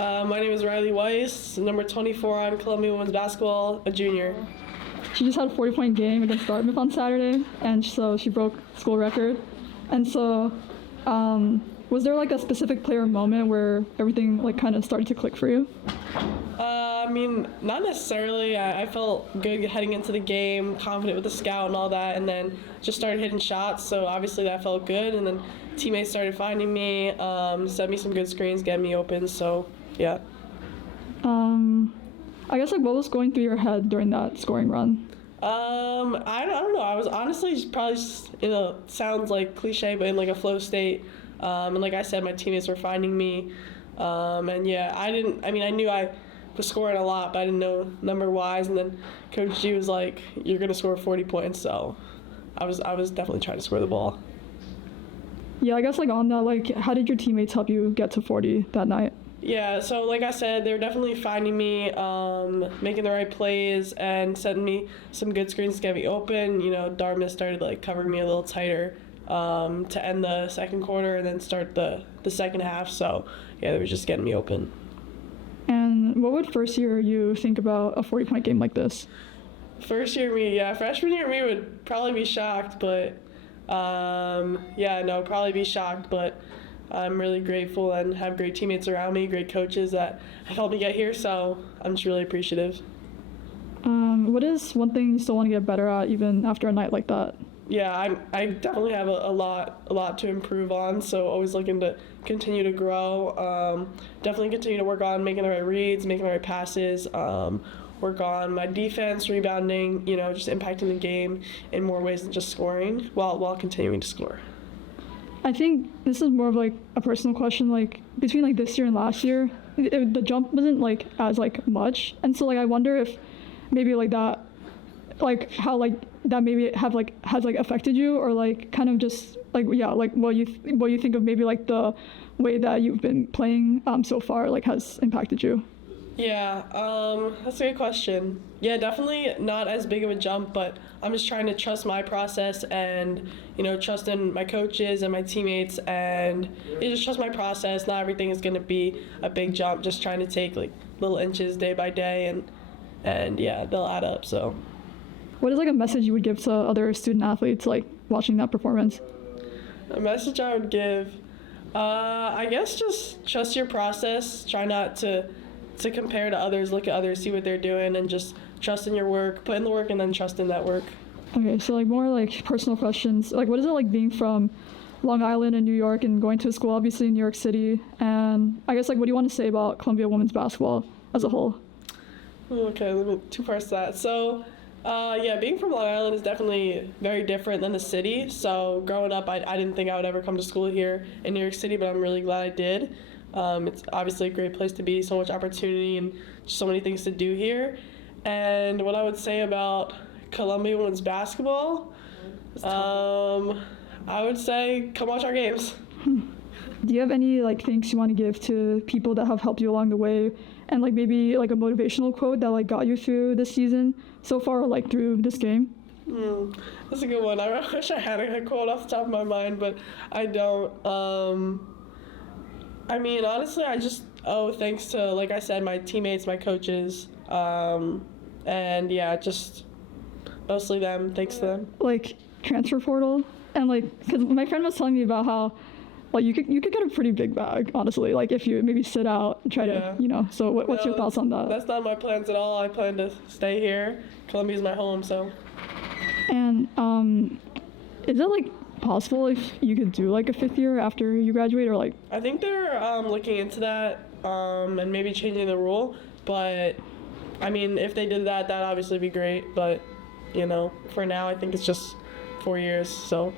My name is Riley Weiss, number 24 on Columbia women's basketball, a junior. She just had a 40-point game against Dartmouth on Saturday, and so she broke school record. And so, was there like a specific player moment where everything like kind of started to click for you? Not necessarily. I felt good heading into the game, confident with the scout and all that, and then just started hitting shots. So obviously that felt good, and then teammates started finding me, sent me some good screens, get me open. So yeah. I guess like what was going through your head during that scoring run? I don't know. I was honestly just probably sounds like cliche, but in like a flow state. And like I said, my teammates were finding me. And yeah, I knew I was scoring a lot, but I didn't know number-wise. And then Coach G was like, "You're gonna score 40 points." So I was definitely trying to score the ball. Yeah, I guess like on that, like how did your teammates help you get to 40 that night? Yeah, so like I said, they were definitely finding me, making the right plays, and sending me some good screens to get me open. You know, Dartmouth started like covering me a little tighter to end the second quarter and then start the second half. So yeah, they were just getting me open. And what would first year you think about a 40-point game like this? First year me, yeah. Freshman year me would probably be shocked, but probably be shocked, but I'm really grateful and have great teammates around me, great coaches that have helped me get here, so I'm just really appreciative. What is one thing you still want to get better at even after a night like that? Yeah, I definitely have a lot to improve on, so always looking to continue to grow. Definitely continue to work on making the right reads, making the right passes, work on my defense, rebounding, just impacting the game in more ways than just scoring while continuing to score. I think this is more of like a personal question, like between like this year and last year, the jump wasn't like as like much, and so like I wonder if maybe like that, like how like that maybe has like affected you, or like kind of just like like what you think of maybe like the way that you've been playing so far like has impacted you. Yeah, that's a good question. Yeah, definitely not as big of a jump, but I'm just trying to trust my process and, trust in my coaches and my teammates, and just trust my process. Not everything is going to be a big jump, just trying to take like little inches day by day, and yeah, they'll add up. So what is like a message you would give to other student athletes like watching that performance? A message I would give, I guess just trust your process. Try not to compare to others, look at others, see what they're doing, and just trust in your work, put in the work, and then trust in that work. Okay, so like more like personal questions. Like what is it like being from Long Island in New York and going to a school obviously in New York City? And I guess like what do you want to say about Columbia women's basketball as a whole? Okay, let me two parts to that. So being from Long Island is definitely very different than the city. So growing up, I didn't think I would ever come to school here in New York City, but I'm really glad I did. It's obviously a great place to be, so much opportunity and just so many things to do here. And what I would say about Columbia women's basketball, I would say come watch our games. Do you have any like things you want to give to people that have helped you along the way, and like maybe like a motivational quote that like got you through this season so far, or like through this game? That's a good one. I wish I had a quote off the top of my mind, but I don't. Honestly, I just owe thanks to, like I said, my teammates, my coaches, and yeah, just mostly them. Thanks to them. Like transfer portal, and like, because my friend was telling me about how, like, you could get a pretty big bag, honestly. Like if you maybe sit out and try to, So what's your thoughts on that? That's not my plans at all. I plan to stay here. Columbia's my home, so. And is it like possible if you could do like a fifth year after you graduate, or like? I think they're looking into that and maybe changing the rule, but if they did that, that'd obviously be great, but for now I think it's just 4 years, so